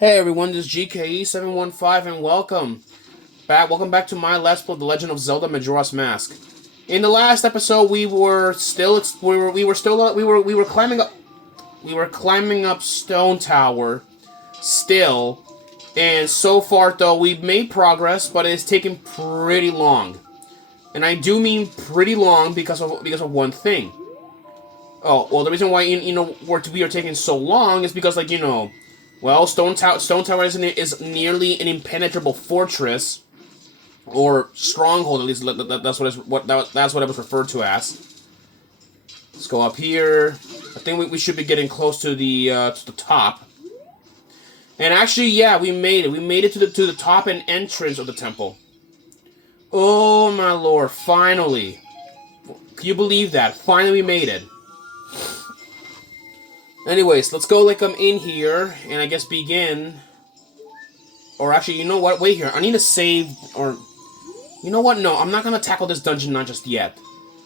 Hey everyone, this is GKE715 and welcome back to my Let's Play The Legend of Zelda Majora's Mask. In the last episode, we were climbing up Stone Tower still, and so far though we've made progress, but it's taken pretty long. And I do mean pretty long because of one thing. Oh, well, the reason why we are taking so long is because, well, Stone Tower is nearly an impenetrable fortress or stronghold. At least that's what it was referred to as. Let's go up here. I think we should be getting close to the top. And actually, yeah, we made it. We made it to the top and entrance of the temple. Oh my lord! Finally, can you believe that? Finally, we made it. Anyways, let's go in here and I guess begin. Or actually, you know what? Wait here. I need to save or you know what? No, I'm not gonna tackle this dungeon not just yet.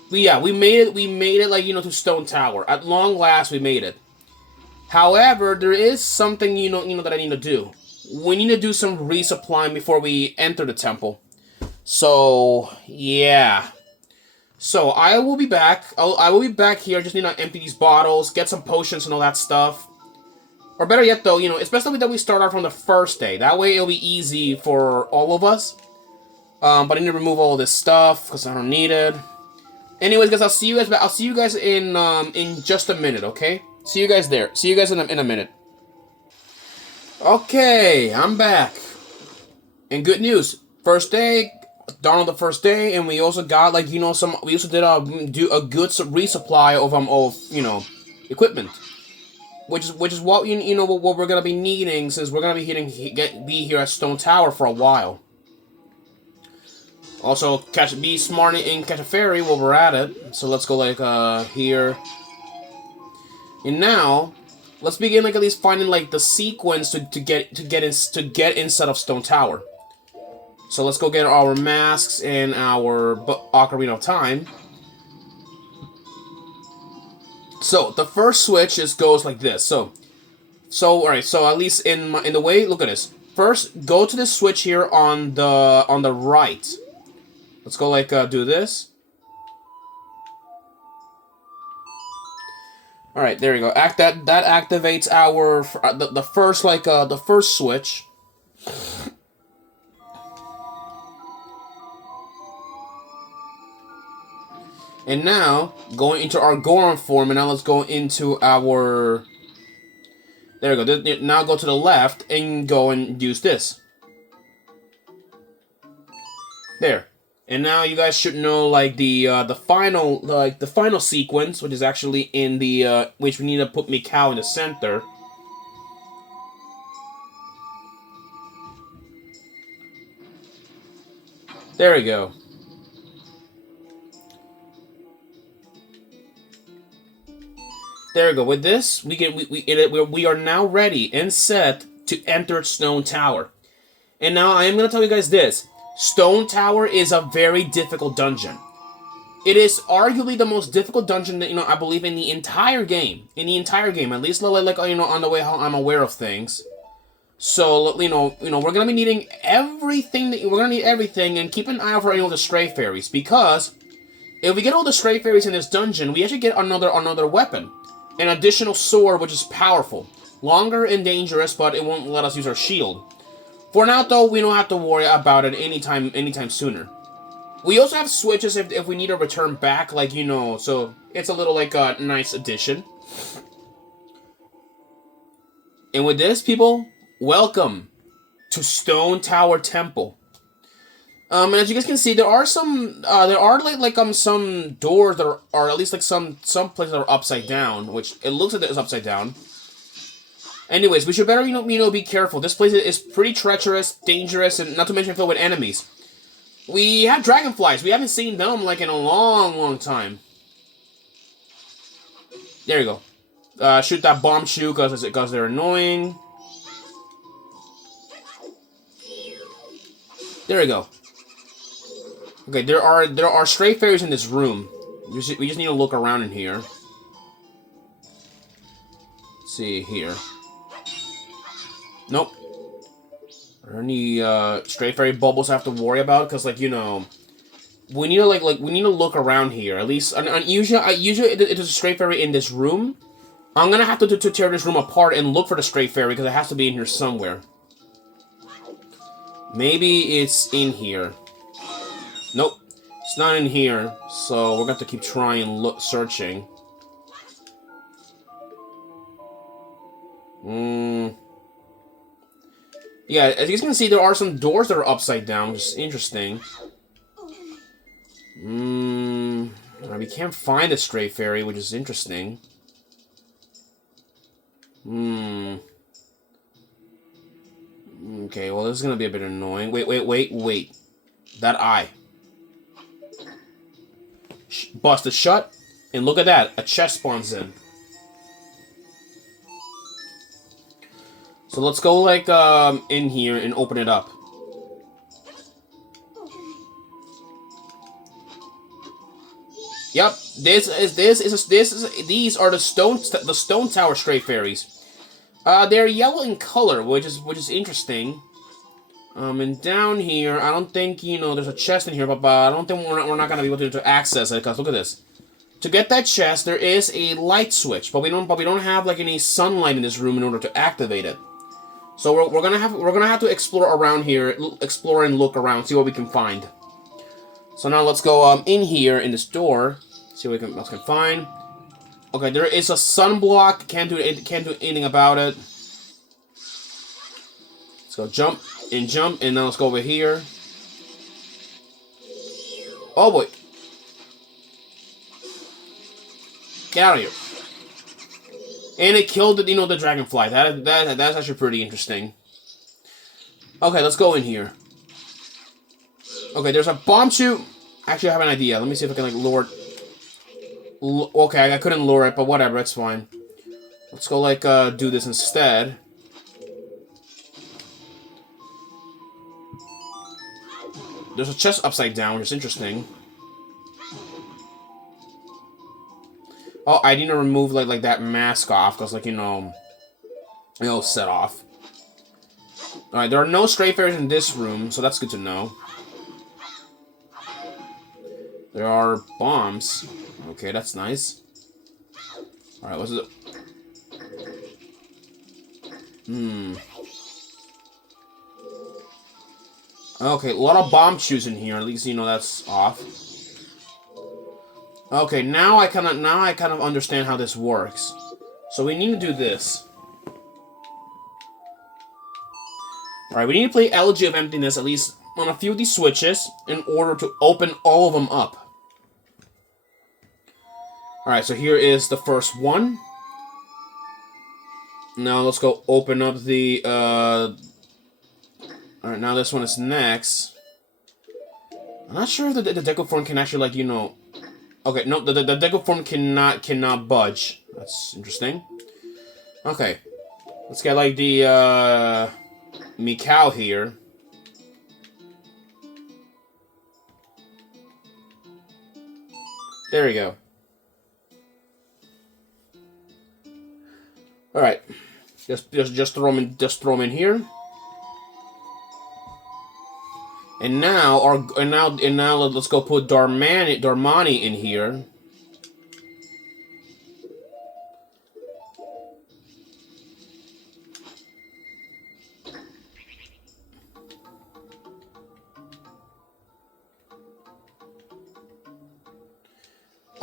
But yeah, we made it. We made it to Stone Tower. At long last, we made it. However, there is something that I need to do. We need to do some resupplying before we enter the temple. So yeah. So I will be back. I will be back here. Just need to empty these bottles, get some potions and all that stuff. Or better yet, though, especially that we start off from the first day. That way it'll be easy for all of us. But I need to remove all this stuff because I don't need it. Anyways, guys, I'll see you guys. I'll see you guys in just a minute. Okay? See you guys there. See you guys in a minute. Okay, I'm back. And good news. First day. Done on the first day, and we also got we also did do a good resupply of equipment, which is what what we're gonna be needing since we're gonna be here at Stone Tower for a while. Also, be smart and catch a ferry while we're at it. So let's go here, and now let's begin at least finding the sequence to get inside of Stone Tower. So let's go get our masks and our Ocarina of Time. So the first switch goes like this. So all right. So at least in the way, look at this. First, go to this switch here on the right. Let's go do this. All right, there you go. That activates our the first switch. And now, going into our Goron form, and now let's go into our... There we go. Now go to the left, and go and use this. There. And now you guys should know, the final sequence, which is actually in the, which we need to put Mikau in the center. There we go. There we go. With this, we are now ready and set to enter Stone Tower. And now I am going to tell you guys this. Stone Tower is a very difficult dungeon. It is arguably the most difficult dungeon that, I believe in the entire game. In the entire game. At least, on the way how I'm aware of things. So, we're going to be needing everything. We're going to need everything. And keep an eye out for any of the stray fairies. Because if we get all the stray fairies in this dungeon, we actually get another weapon. An additional sword, which is powerful. Longer and dangerous, but it won't let us use our shield. For now, though, we don't have to worry about it anytime sooner. We also have switches if we need to return back, so it's a little, a nice addition. And with this, people, welcome to Stone Tower Temple. And as you guys can see, there are some some doors that are at least some places that are upside down, which it looks like it's upside down. Anyways, we should better be careful. This place is pretty treacherous, dangerous, and not to mention filled with enemies. We have dragonflies. We haven't seen them in a long time. There you go. Shoot that bomb shoe because they're annoying. There we go. Okay, there are stray fairies in this room. We just need to look around in here. Let's see here. Nope. Are there any stray fairy bubbles I have to worry about? Because, like, you know, we need to we need to look around here. At least, usually it is a stray fairy in this room. I'm gonna have to tear this room apart and look for the stray fairy because it has to be in here somewhere. Maybe it's in here. Nope, it's not in here. So we're gonna have to keep trying searching. Yeah, as you can see, there are some doors that are upside down, which is interesting. We can't find a stray fairy, which is interesting. Okay, well, this is gonna be a bit annoying. Wait. That eye. Bust it shut, and look at that. A chest spawns in. So let's go, like, in here and open it up. Yep, these are the stone tower stray fairies. They're yellow in color, which is interesting. And down here, I don't think, you know, there's a chest in here, but I don't think we're not gonna be able to access it. Cause look at this. To get that chest, there is a light switch, but we don't have like any sunlight in this room in order to activate it. So we're gonna have to explore around here, explore and look around, see what we can find. So now let's go in here in this door, see what we can find. Okay, there is a sunblock. Can't do anything about it. Let's go jump, and now let's go over here. Oh boy! Get out of here! And it killed the, the dragonfly. That's actually pretty interesting. Okay, let's go in here. Okay, there's a bomb chute. Actually, I have an idea. Let me see if I can, like, lure it. Okay, I couldn't lure it, but whatever, it's fine. Let's go, like, do this instead. There's a chest upside down, which is interesting. Oh, I need to remove, like that mask off, because, like, it'll set off. Alright, there are no stray fairies in this room, so that's good to know. There are bombs. Okay, that's nice. Alright, what's it? Okay, a lot of bomb chutes in here. At least, that's off. Okay, now I kind of understand how this works. So we need to do this. Alright, we need to play Elegy of Emptiness at least on a few of these switches in order to open all of them up. Alright, so here is the first one. Now let's go open up the, Alright, now this one is next. I'm not sure if the deco form can actually, like, Okay, no, the deco form cannot budge. That's interesting. Okay. Let's get, like, the, Mikau here. There we go. All right, just throw them in here. And now let's go put Darmani in here.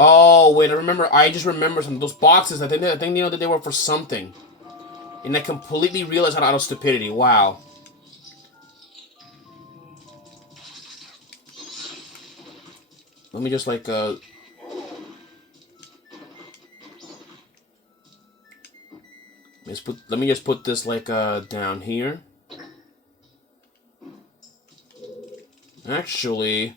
Oh wait, I just remember some of those boxes. I think that they were for something, and I completely realized out of stupidity. Wow. Let me just like let me just put this like down here. Actually.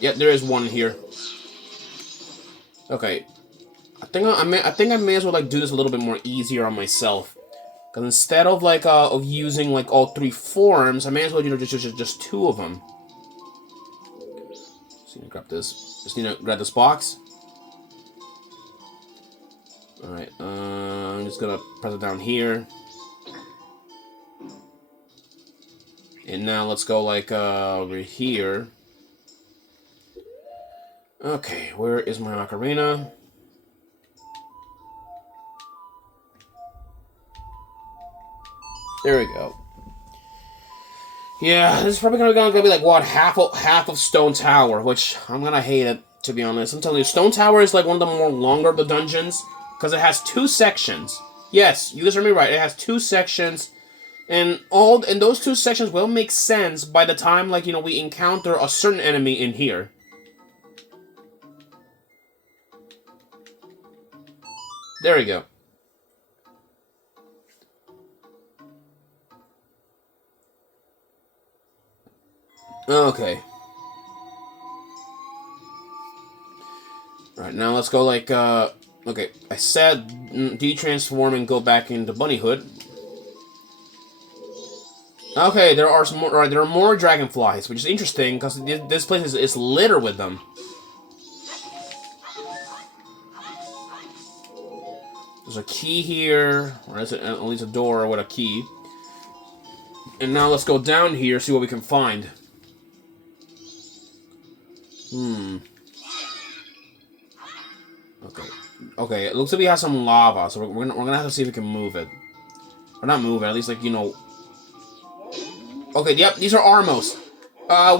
Yep, there is one here. Okay, I think I may as well like do this a little bit more easier on myself, because instead of like of using like all three forms, I may as well just two of them. Just need to grab this. Just need to grab this box. Alright, I'm just gonna press it down here. And now let's go like over here. Okay, where is my ocarina? There we go. Yeah, this is probably gonna be like what, half of Stone Tower, which I'm gonna hate it, to be honest. I'm telling you, Stone Tower is like one of the more longer of the dungeons because it has 2 sections. Yes, you guys heard me right. It has 2 sections, and those 2 sections will make sense by the time like we encounter a certain enemy in here. There we go. Okay. Alright, now let's go like, okay, I said de-transform and go back into Bunnyhood. Okay, there are some more, right, there are more dragonflies, which is interesting, because this place is littered with them. There's a key here, or is it at least a door with a key. And now let's go down here, see what we can find. Okay. Okay, it looks like we have some lava, so we're gonna have to see if we can move it. Or not move it, at least like, Okay, yep, these are Armos.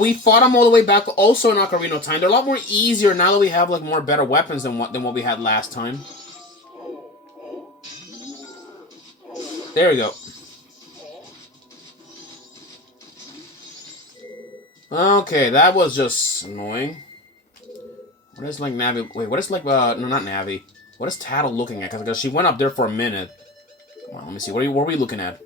We fought them all the way back also in Ocarina of Time. They're a lot more easier now that we have like more better weapons than what we had last time. There we go. Okay, that was just annoying. What is like Navi? Wait, what is like no, not Navi. What is Tattle looking at? Because she went up there for a minute. Come on, let me see. What are we looking at?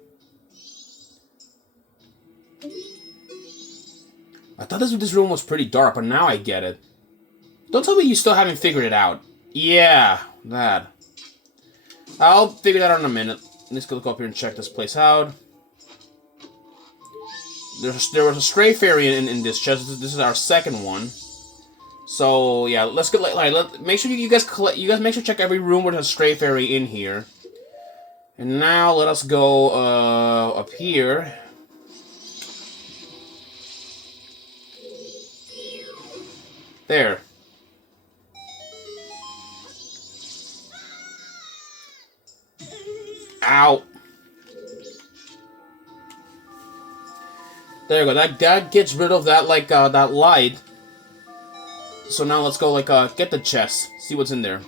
I thought this room was pretty dark, but now I get it. Don't tell me you still haven't figured it out. Yeah, that. I'll figure that out in a minute. Let's go look up here and check this place out. There was a stray fairy in this chest. This is our second one. So yeah, let's get make sure you guys make sure to check every room where there's a stray fairy in here. And now let us go up here. There. Ow. There you go. That gets rid of that that light. So now let's go get the chest. See what's in there.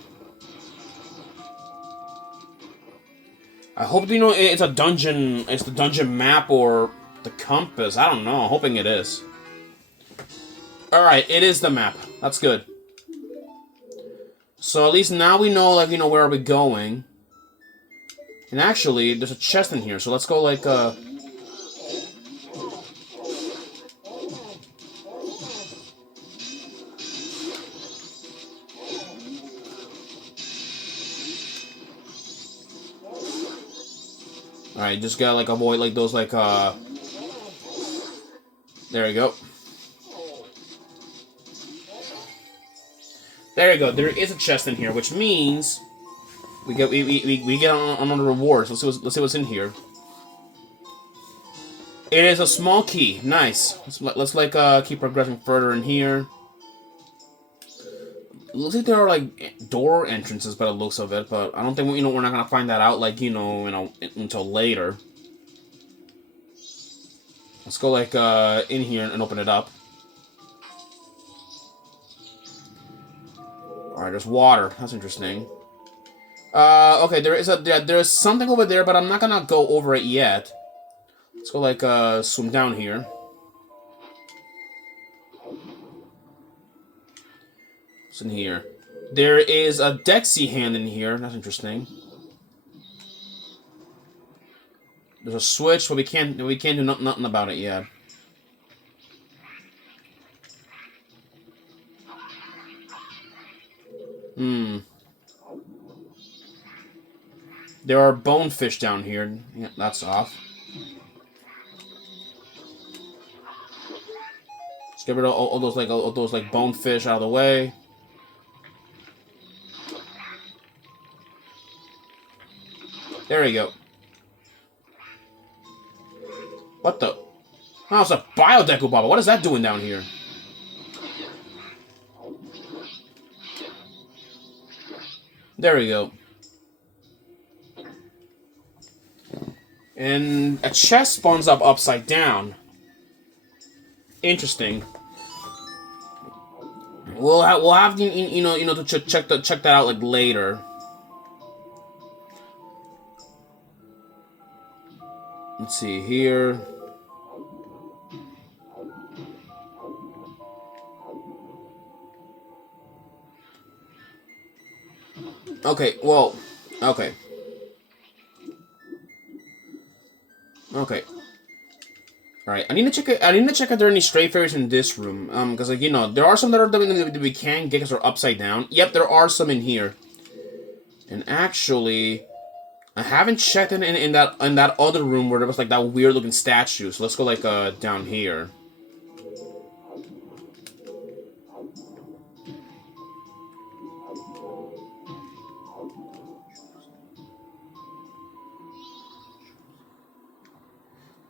I hope it's a dungeon. It's the dungeon map or the compass. I don't know. I'm hoping it is. All right, it is the map. That's good. So at least now we know where are we going. And actually, there's a chest in here. So let's go Alright, just gotta avoid those there we go. There you go. There is a chest in here, which means we get another reward. So let's see what's in here. It is a small key. Nice. Let's keep progressing further in here. It looks like there are door entrances by the looks of it, but I don't think we're not gonna find that out until later. Let's go in here and open it up. All right, there's water. That's interesting. Okay, there's something over there, but I'm not gonna go over it yet. Let's go swim down here. What's in here? There is a Dexy hand in here. That's interesting. There's a switch, but we can't do nothing about it yet. There are bonefish down here. Yeah, that's off. Let's get rid of all those bonefish out of the way. There we go. What the? Oh, it's a Biodeku Baba. What is that doing down here? There we go. And a chest spawns up upside down. Interesting. We'll have you know to check that out like later. Let's see here. Okay, well, okay. Okay. Alright, I need to check if there are any stray fairies in this room. Because like, you know, there are some that we can get because they're upside down. Yep, there are some in here. And actually, I haven't checked in that other room where there was like that weird looking statue. So let's go like down here.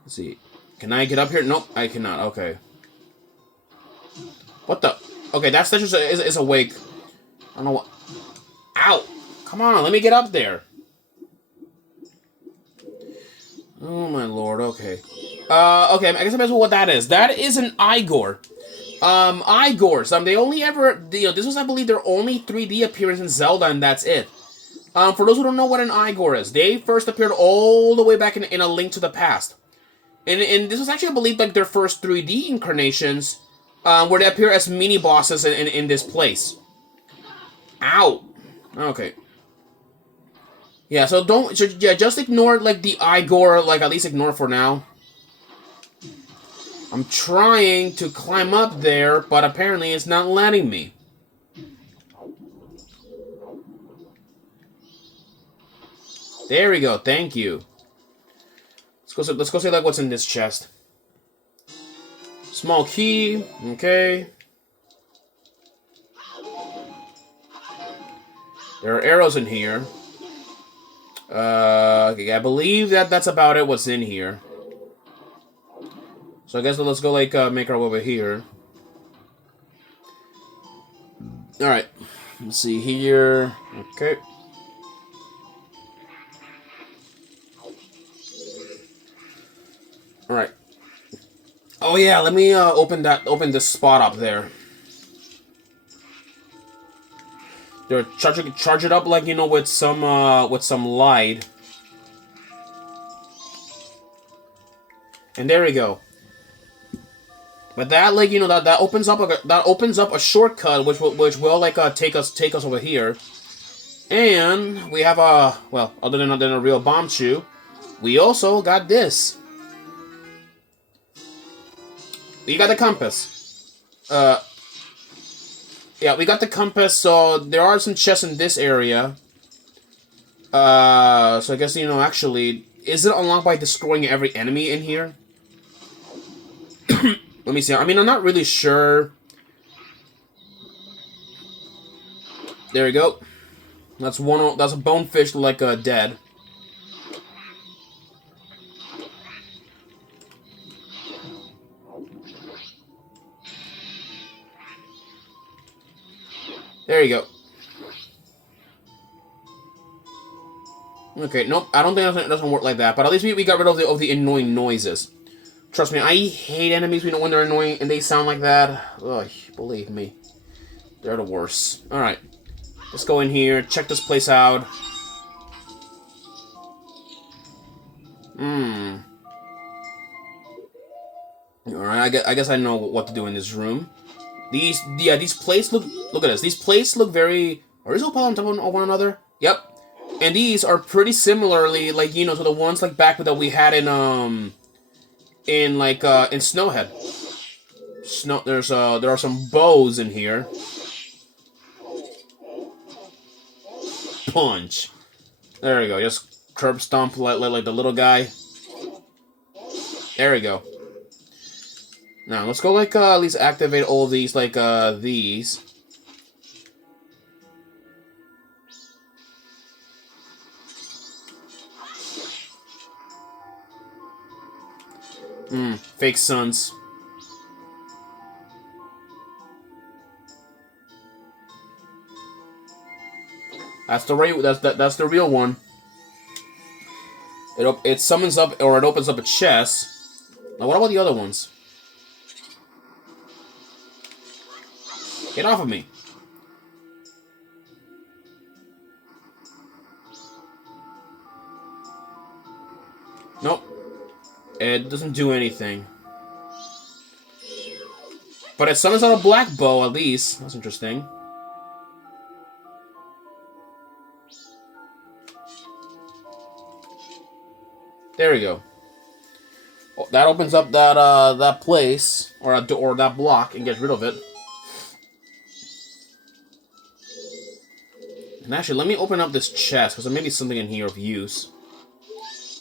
Let's see. Can I get up here? Nope, I cannot. Okay. What the? Okay, that statue is awake. I don't know what. Ow! Come on, let me get up there. Oh my lord. Okay. Okay. I guess I might as well what that is. That is an Igor. Igors. They only ever. You know, this was, I believe, their only 3D appearance in Zelda, and that's it. For those who don't know what an Igor is, they first appeared all the way back in A Link to the Past. And this was actually, I believe, like their first 3D incarnations, where they appear as mini bosses in this place. Ow. Okay. Yeah. So just ignore like the Igor. Like at least ignore for now. I'm trying to climb up there, but apparently it's not letting me. There we go. Thank you. Let's go see like what's in this chest. Small key. Okay. There are arrows in here. Okay, I believe that's about it. What's in here? So I guess let's go like make our way over here. All right. Let's see here. Okay. All right. Oh yeah, let me open this spot up there. There, charge it up like you know with some light. And there we go. But that like you know that opens up a shortcut which will like take us over here. And we have a well, other than a real bomb chew, we also got this. We got the compass. Yeah, we got the compass, so there are some chests in this area. So I guess, you know, actually, is it unlocked by destroying every enemy in here? Let me see. I mean, I'm not really sure. There we go. That's a bonefish like dead. There you go. Okay, nope. I don't think it doesn't work like that. But at least we got rid of the annoying noises. Trust me, I hate enemies when they're annoying and they sound like that. Ugh, believe me. They're the worst. Alright. Let's go in here, check this place out. Alright, I guess I know what to do in this room. These plates look at this. These plates look very horizontal on top of one another. Yep. And these are pretty similarly like, you know, to the ones like back that we had in Snowhead. There are some bows in here. Punch. There we go. Just curb stomp like the little guy. There we go. Now let's go like at least activate all of these like these. Fake suns. That's the real. That's the real one. It summons up or it opens up a chest. Now what about the other ones? Get off of me. Nope. It doesn't do anything. But it summons out a black bow, at least. That's interesting. There we go. Oh, that opens up that that place, or that block, and gets rid of it. And actually, let me open up this chest, because there may be something in here of use.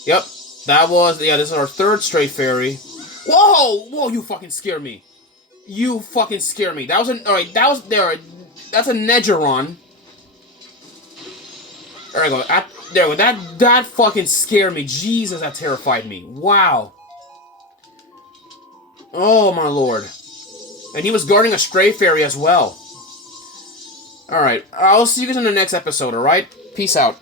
Yep. That was, yeah, this is our third stray fairy. Whoa! Whoa, you fucking scared me. You fucking scared me. That was an, alright, that was, there, that's a Negeron. There we go. There we go. That fucking scared me. Jesus, that terrified me. Wow. Oh, my lord. And he was guarding a stray fairy as well. Alright, I'll see you guys in the next episode, alright? Peace out.